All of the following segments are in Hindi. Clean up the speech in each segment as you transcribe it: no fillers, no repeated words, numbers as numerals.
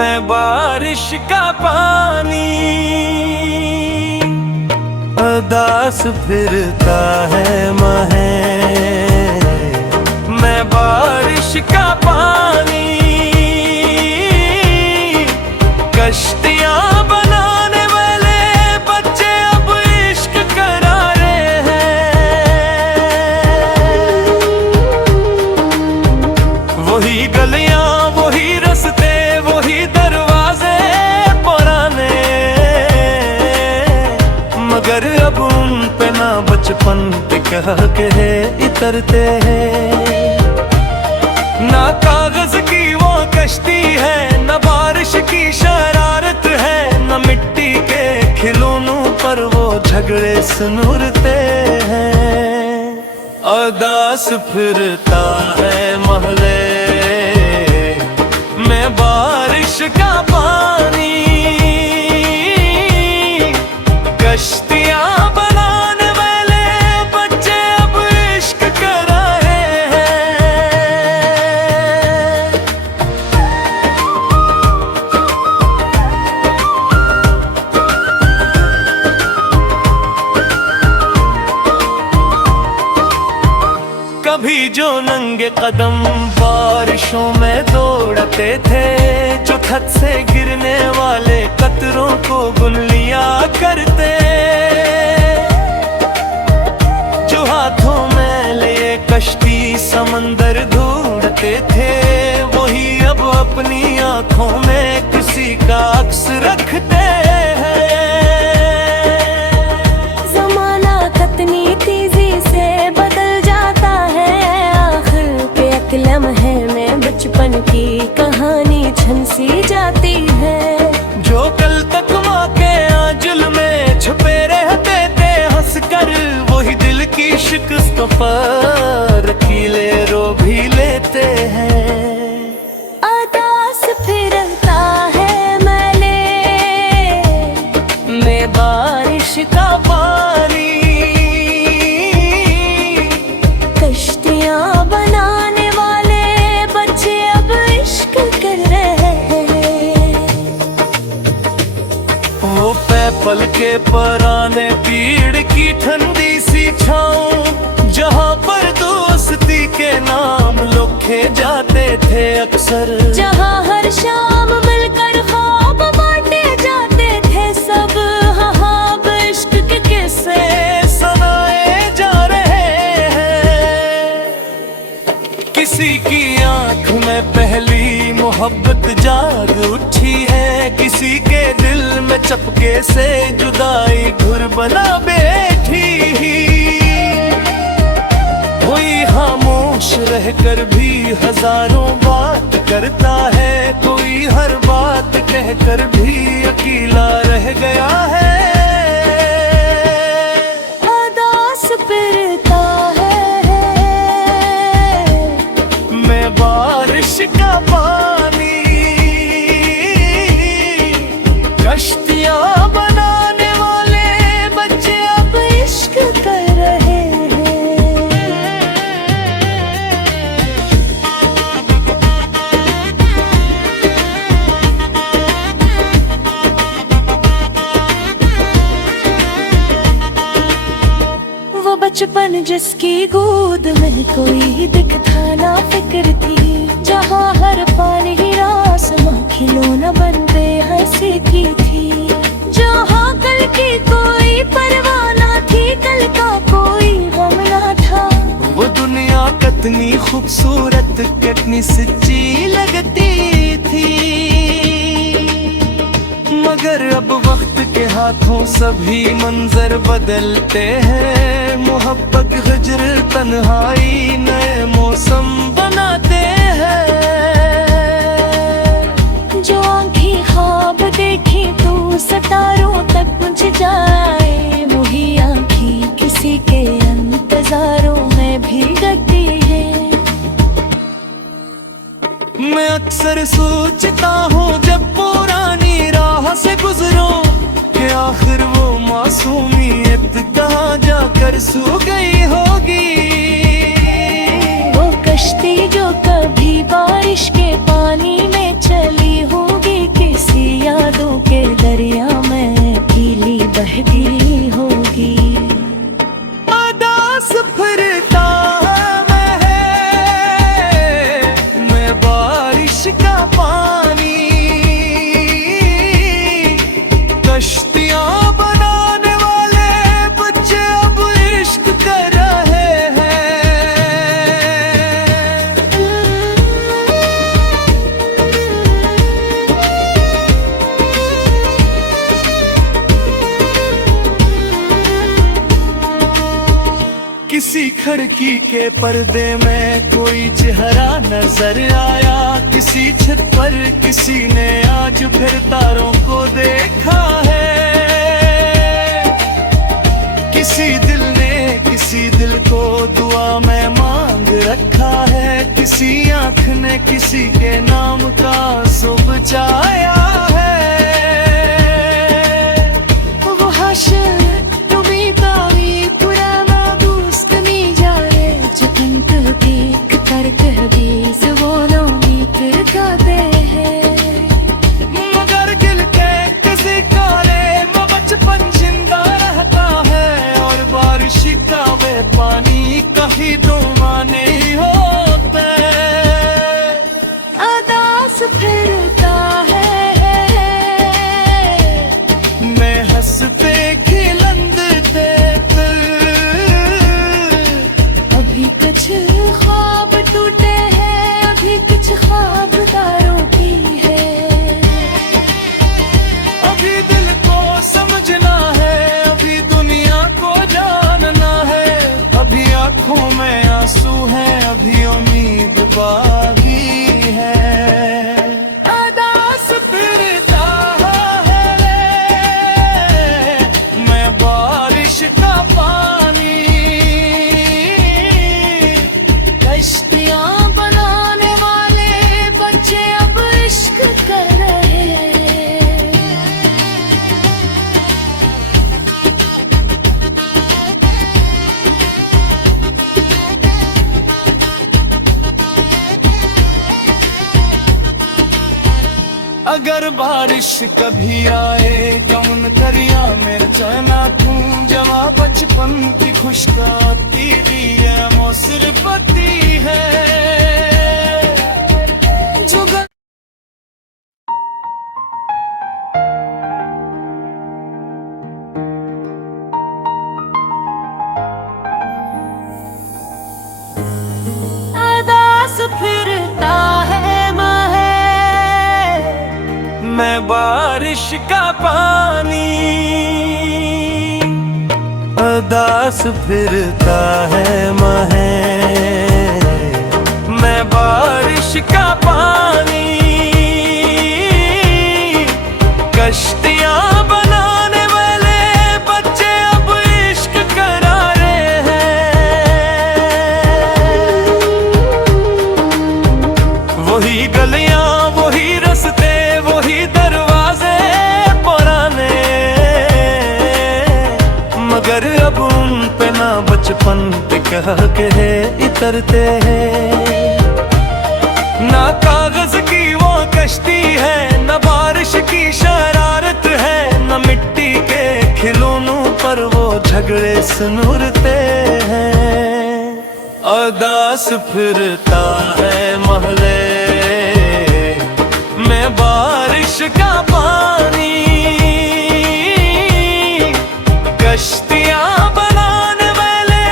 मैं बारिश का पानी, उदास फिरता है माहे। मैं बारिश का पानी, कश्तियां बनाने वाले बच्चे अब इश्क करा रहे हैं। वही गलियां, वही रास्ते, वही दरवाजे पुराने, मगर अब उन पे ना बचपन पे कह के इतरते हैं। ना कागज की वो कश्ती है, न बारिश की शरारत है, न मिट्टी के खिलौनों पर वो झगड़े सुनूरते हैं। उदास फिरता है महले, मैं बारिश का पानी, कश्तियां बनाने वाले बच्चे अब इश्क कर रहे हैं। कभी जो नंगे कदम बारिशों में दौड़ते थे, जो छत से गिरने वाले कतरों को बुन लिया करते, जो हाथों में लिए कश्ती समंदर ढूंढते थे, वही अब अपनी आंखों में किसी का अक्स रखते हैं। जमाना कितनी तेजी से बदल जाता है, आखिर पे एक लम्हे में बचपन की कहानी छन सी जाती है। जो कल तक माँ के आंचल में छुपे रहते थे हंसकर, वही दिल की शिकस्तों पर कीले रो भी लेते हैं। उदास फिरता है मैले, मैं बारिश का पानी, कश्तियां बनाने वाले बच्चे अब इश्क कर रहे हैं। वो पैपल के पुराने पीड़ की ठंडी सी छाँव, जहाँ पर दोस्ती के नाम लिखे जाते थे अक्सर, जहाँ हर शाम मिलकर ख्वाब बांटे जाते थे सब, हाँ इश्क के किस्से सुनाए जा रहे हैं। किसी की आंख में पहली मोहब्बत जाग उठी है, किसी के दिल में चपके से जुदाई घुर बना बैठी। कोई खामोश रहकर भी हजारों बात करता है, कोई हर बात कहकर भी अकेला रह गया है। उदास फिरता है मैं बारिश का पानी, कश्तियां बनाने वाले बच्चे अब इश्क कर रहे हैं। वो बचपन जिसकी गोद में कोई दिखता ना फिक्र थी, जहाँ हर पानी आसमां खिलौना बनते हंसी की थी, जहाँ कल की कोई परवाह ना थी, कल का कोई गम ना था। वो दुनिया कितनी खूबसूरत, कितनी सच्ची लगती थी, मगर अब वक्त के हाथों सभी मंजर बदलते हैं। मोहब्बत, हिज्र, तन्हाई नए मौसम बनाते हैं। जो आँखें ख्वाब देखी तू सितारों तक पहुँच जाए, वही आँखें किसी के इंतजारों में भीगती है। मैं अक्सर सोचता हूँ जब पुरानी राह से गुजरूं, कि आखिर वो मासूमियत कहाँ जाकर सो गई होगी। वो कश्ती जो कभी बारिश के पानी में चली होगी, बारिश का पानी कश्तियां बनाने वाले बच्चे अब इश्क कर रहे हैं। किसी खिड़की के पर्दे में कोई चेहरा नजर आया, किसी छत पर किसी ने आज फिर तारों को देखा है। किसी दिल ने किसी दिल को दुआ में मांग रखा है, किसी आंख ने किसी के नाम का सुब बचाया है। वो हाशिर मगर गिल के किसी काले में बचपन जिंदा रहता है, और बारिश का वे पानी कहीं दो माने होते। अदास फिरता है मैं हंसते खिलंदते अभी कुछ ख्वाब टूटे हैं, अभी कुछ ख्वाब तारों की है। अभी दिल को समझना है, अभी दुनिया को जानना है, अभी आंखों में आंसू हैं, अभी उम्मीद बाकी है। अदास फिरता है मैं बारिश का पानी कश्तियां बनाने वाले बच्चे अब इश्क कर रहे हैं। अगर बारिश कभी आए कौन दरिया में जाना तू, जवा बचपन की खुशकाती दी है मौसर पति है जो अदास फिरता है मैं बारिश का पानी अदास फिरता है महे मैं बारिश का पानी कश्तियां बनाने वाले बच्चे अब इश्क करा रहे हैं। वही गलियां वही रस्ते वही दरवाजे पुराने, मगर अब उन पे ना बचपन पे कह के इतरते हैं। ना कागज की वो कश्ती है, न बारिश की शरारत है, न मिट्टी के खिलौनों पर वो झगड़े सुनूरते हैं। अदास फिरता है महले मैं बारिश का पानी कश्तियां बनाने वाले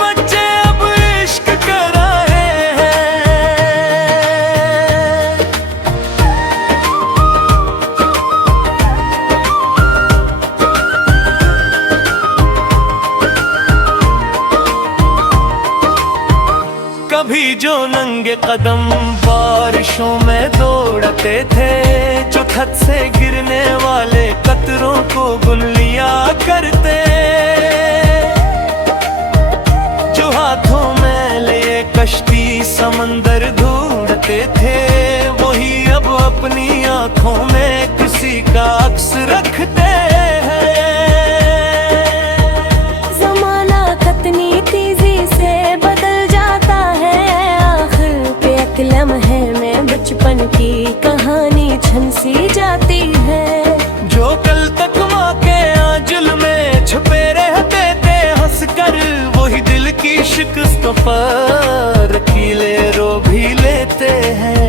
बच्चे अब इश्क कर रहे हैं। कभी जो नंगे कदम बारिशों में दौड़ते थे, जो छत से गिरने वाले कतरों को बुन लिया करते, जो हाथों में लिए कश्ती समंदर ढूंढते थे, वही अब अपनी आंखों में किसी का अक्स रखते हैं। जमाना कितनी तेजी से बदल जाता है, आखिर पे एक लम्हे में बचपन की कहानी छन सी जाती है। जो कल तक माँ के आंचल में छुपे रहते थे हंसकर, वही दिल की शिकस्त पर कीले रो भी लेते हैं।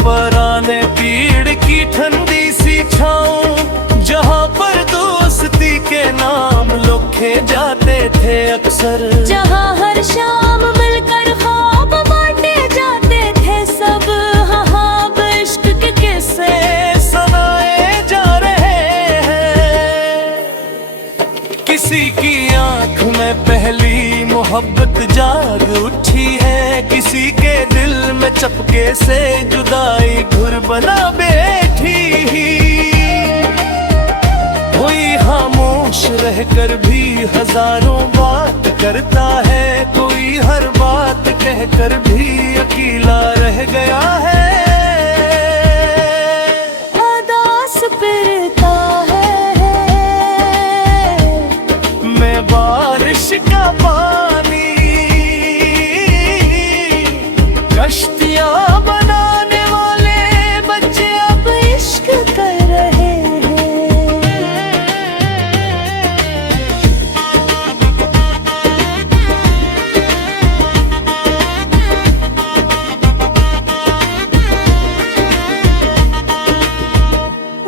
पराने पीड़ की ठंडी सी छाँव, जहाँ पर दोस्ती के नाम लिखे जाते थे अक्सर, जहाँ हर शाम मिलकर ख्वाब बांटे जाते थे सब, हाँ इश्क के किस्से सुनाए जा रहे हैं। किसी की आंख में पहली मोहब्बत जाग उठी है, किसी के दिल में चपके से जुदाई घुर बना बैठी। कोई खामोश रहकर भी हजारों बात करता है, कोई हर बात कहकर भी अकेला रह गया है। उदास फिरता है मैं बारिश का पानी, कश्तियाँ बनाने वाले बच्चे अब इश्क कर रहे हैं।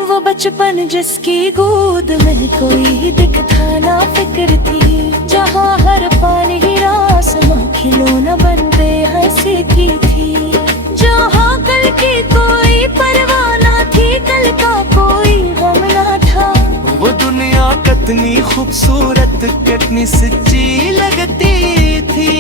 वो बचपन जिसकी गोद में कोई दिखता ना फिक्र थी, जहाँ हर पल ही आसमां खिलौना बनते हंसी की थी, जहाँ कल की कोई परवाह ना थी, कल का कोई गम ना था। वो दुनिया कितनी खूबसूरत कितनी सच्ची लगती थी,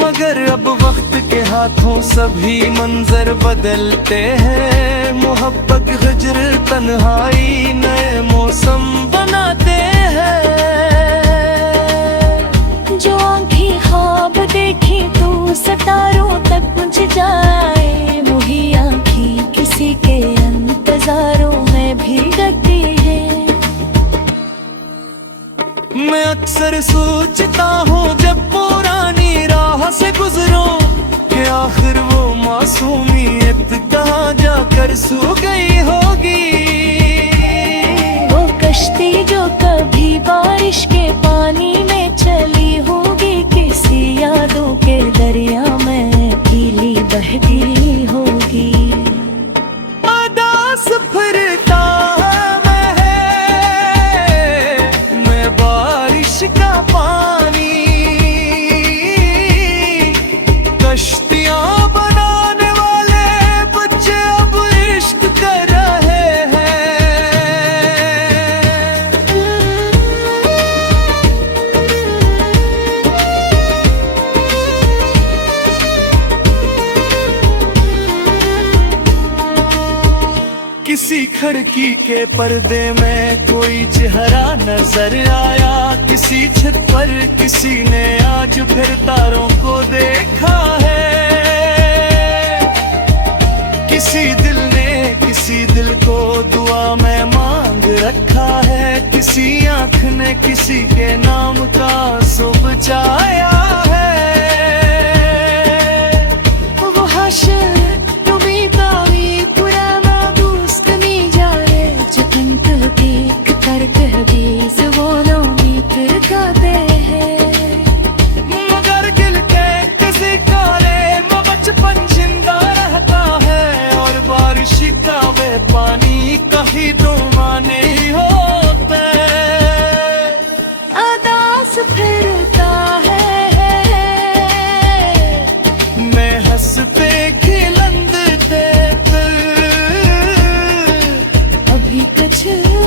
मगर अब वक्त के हाथों सभी मंजर बदलते हैं। मोहब्बत हिज्र तन्हाई नए मौसम बनाते हैं। जो आँखें ख्वाब देखी तो सितारों तक पहुँच जाए, वही आँखें किसी के इंतजारों में भीगती है। मैं अक्सर सोचता हूँ जब पुरानी राह से गुजरूं, कि आखिर वो मासूमियत कहाँ जाकर सो गई होगी। वो कश्ती जो कभी बारिश के पानी में चली होगी, किसी यादों के दरिया में पीली बहती होगी। उदास फिरता मैं बारिश का पानी, कश्तियाँ बनाने वाले बच्चे अब इश्क कर रहे हैं। किसी खिड़की के पर्दे में कोई चेहरा नजर आया, किसी छत पर किसी ने आज फिर तारों को देखा है। किसी दिल ने किसी दिल को दुआ में मांग रखा है, किसी आंख ने किसी के नाम का सुब चाया है। वो हश्र मगर गिल के किसी काले में बचपन जिंदा रहता है, और बारिश का वे पानी कहीं दो माने होते। उदास फिरता है मैं हंस पे खिलंदते अभी कुछ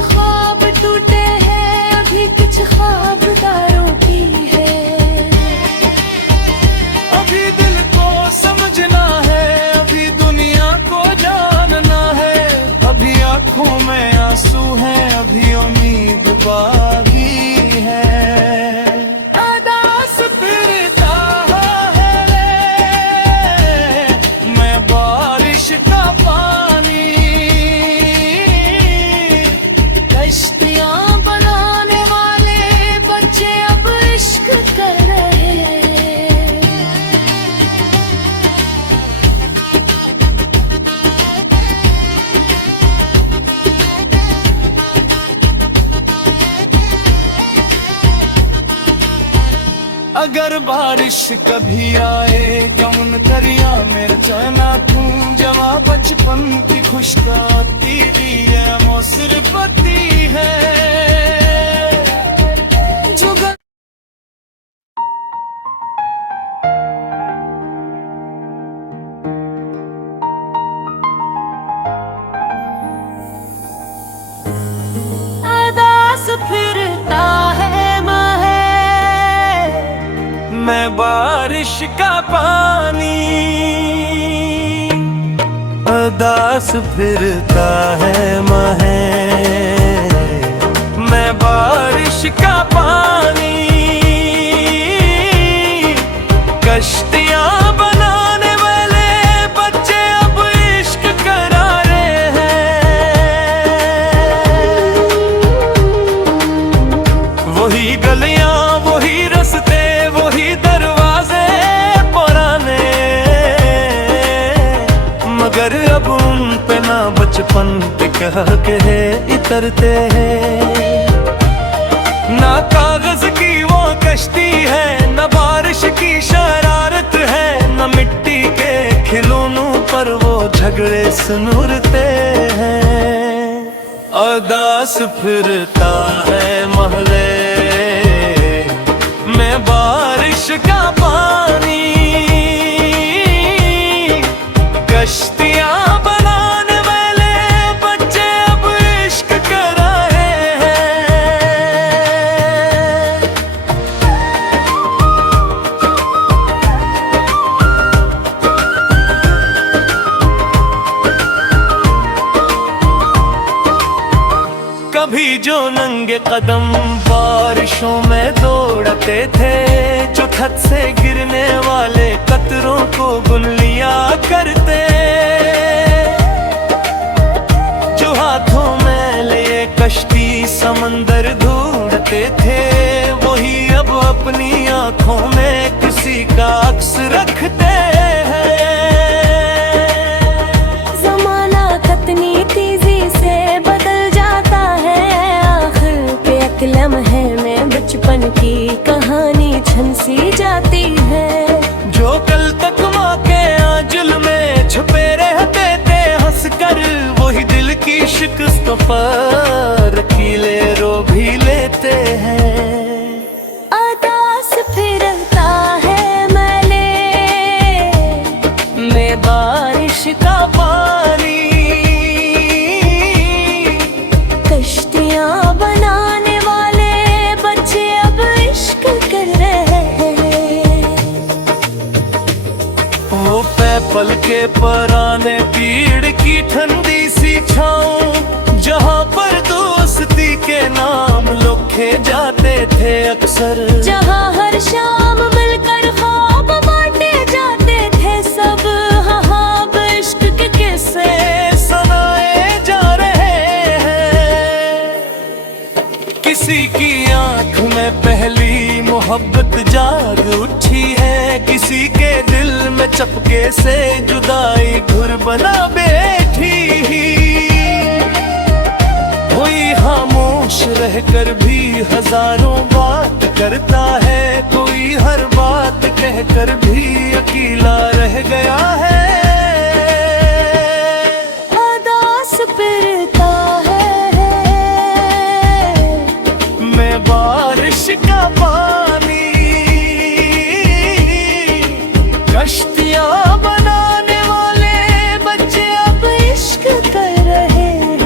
ख्वाब टूटे हैं, अभी कुछ ख्वाब दारों की है। अभी दिल को समझना है, अभी दुनिया को जानना है, अभी आंखों में आंसू हैं, अभी उम्मीद बाकी है। अगर बारिश कभी आए कमुन दरिया मेरे जाना तू जवा बचपन की खुशकाती दी है मौसर पति है जुगा अरदास फिरता है मैं बारिश का पानी अरदास फिरता है महे मैं बारिश का पानी कश्तियां बनाने वाले बच्चे अब इश्क करा रहे हैं वही गलियां वही रस्ते वही दरवाजे पुराने मगर अब उन पे ना बचपन पे कह के है इतरते हैं ना कागज की वो कश्ती है न बारिश की शरारत है न मिट्टी के खिलौनों पर वो झगड़े सुनूरते हैं अरदास फिरता है महले मैं बारिश का पानी कश्तियां बनाने वाले बच्चे अब इश्क कर रहे हैं कभी जो नंगे कदम बारिशों में दौड़ते थे जो छत से गिरने वाले कतरों को बुन लिया करते जो हाथों में लिए कश्ती समंदर ढूंढते थे वही अब अपनी आंखों में किसी का अक्स रखते हैं जमाना कितनी तेजी से बदल जाता है आखिर के एक लम्हे में बचपन की कहानी छन सी जाती है जो कल तक माँ के आंचल में छुपे रहते थे हंस कर वही दिल की शिकस्तों पर कीले रो भी लेते हैं अरदास फिरता है मैले मैं बारिश का पानी कश्तियां बनाने वाले बच्चे अब इश्क कर रहे हैं वो पैपल के पराने पीड़ की ठंडी सी छाँव जहाँ पर दोस्ती के नाम लिखे जाते थे अक्सर जहाँ हर शाम मिलकर ख्वाब बांटे जाते थे सब हाँ इश्क के किस्से सुनाए जा रहे हैं किसी की आंख में पहली मोहब्बत जाग उठी है किसी के दिल में चपके से जुदाई घुर बना बैठी कोई खामोश रहकर भी हजारों बात करता है कोई हर बात कहकर भी अकेला रह गया है अरदास फिरता है मैं बारिश का पानी कश्तियां बनाने वाले बच्चे अब इश्क कर रहे हैं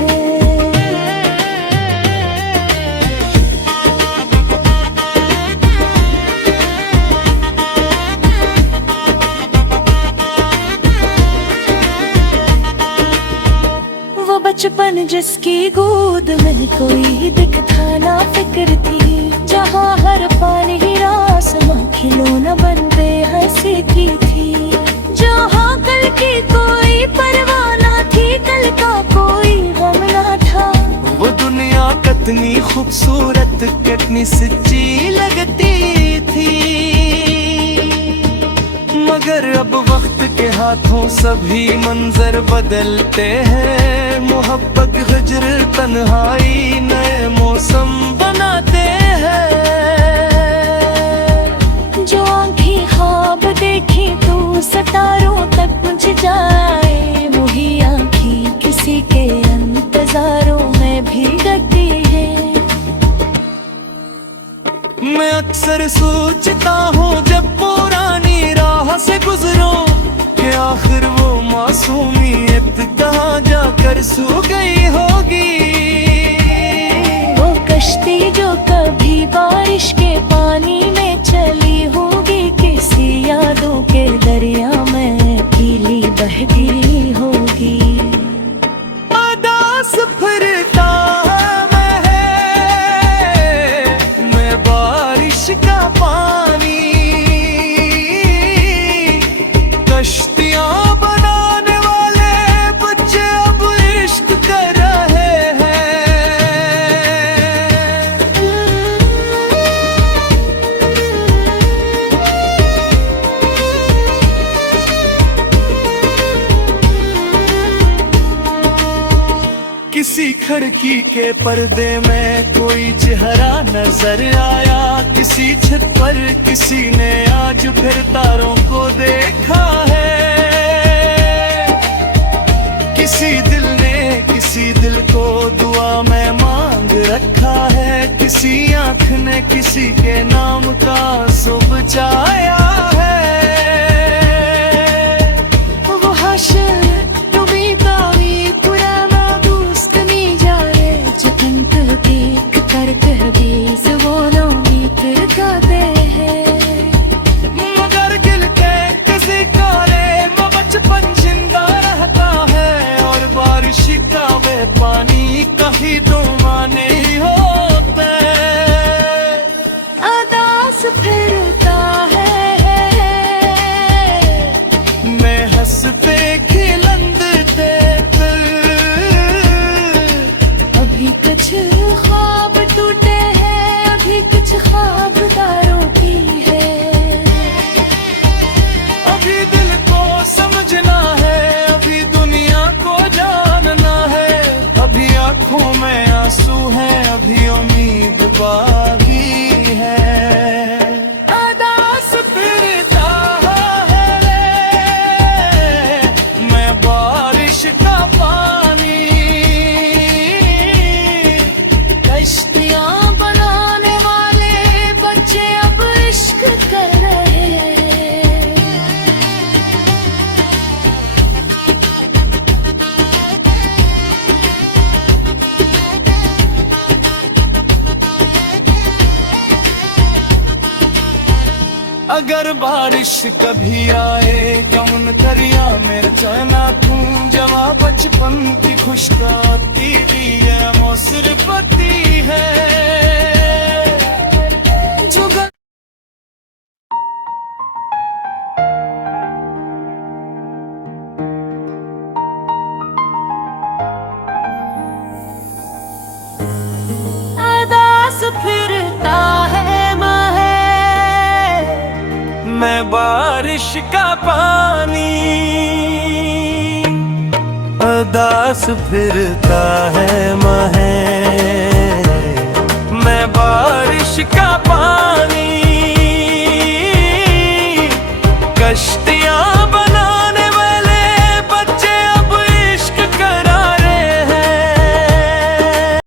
वो बचपन जिसकी गोद में कोई दिखता ना फिक्र थी जहाँ हर पानी ही आसमां खिलौना बनते हंसी की थी जहाँ कल की कोई परवाह ना थी कल का कोई गम ना था वो दुनिया कितनी खूबसूरत कितनी सच्ची लगती थी मगर अब वक्त के हाथों सभी मंजर बदलते हैं मोहब्बत हिजर तन्हाई नए मौसम बनाते हैं सर सोचता हूँ जब पुरानी राह से गुजरो कि आखिर वो मासूमियत कहाँ जाकर सो गई होगी। वो कश्ती जो कभी बारिश के पानी में चली होगी, किसी यादों के दरिया में पीली बहती होगी। अदास फिरता मैं बारिश का पानी, कश्तियां बनाने वाले बच्चे अब इश्क कर रहे हैं। किसी खिड़की के पर्दे में कोई चेहरा नजर आया, किसी छत पर किसी ने आज फिर तारों को देखा है। किसी दिल ने किसी दिल को दुआ में मांग रखा है, किसी आंख ने किसी के नाम का सुब बचाया है। वो हाशिर तुम्हें तावी पुराना दोस्त नहीं जा रहे, जतन करके करके भी ज़बानों में तिरकाते हैं। मगर दिल के किसी काले में बचपन जिंदा रहता है, और बारिश का वे पानी कहीं दो माने होते। अदास फिरता है मैं हंसते खिलंदते अभी कुछ ख्वाब टूटे हैं, अभी कुछ ख्वाबदारों की है। अभी दिल को समझना है, अभी दुनिया को जानना है। अभी आंखों में आंसू हैं, अभी उम्मीद बाकी है। अदास फिरता है मैं बारिश का पानी, कश्तियां बनाने वाले बच्चे अब इश्क कर रहे हैं। अगर बारिश कभी आए गमन दरिया में जाना तू, जवा बचपन की खुशकाती दी है मौसर पति है जो अदास फिरता है मैं बारिश का पानी, अदास फिरता है मैं बारिश का पानी।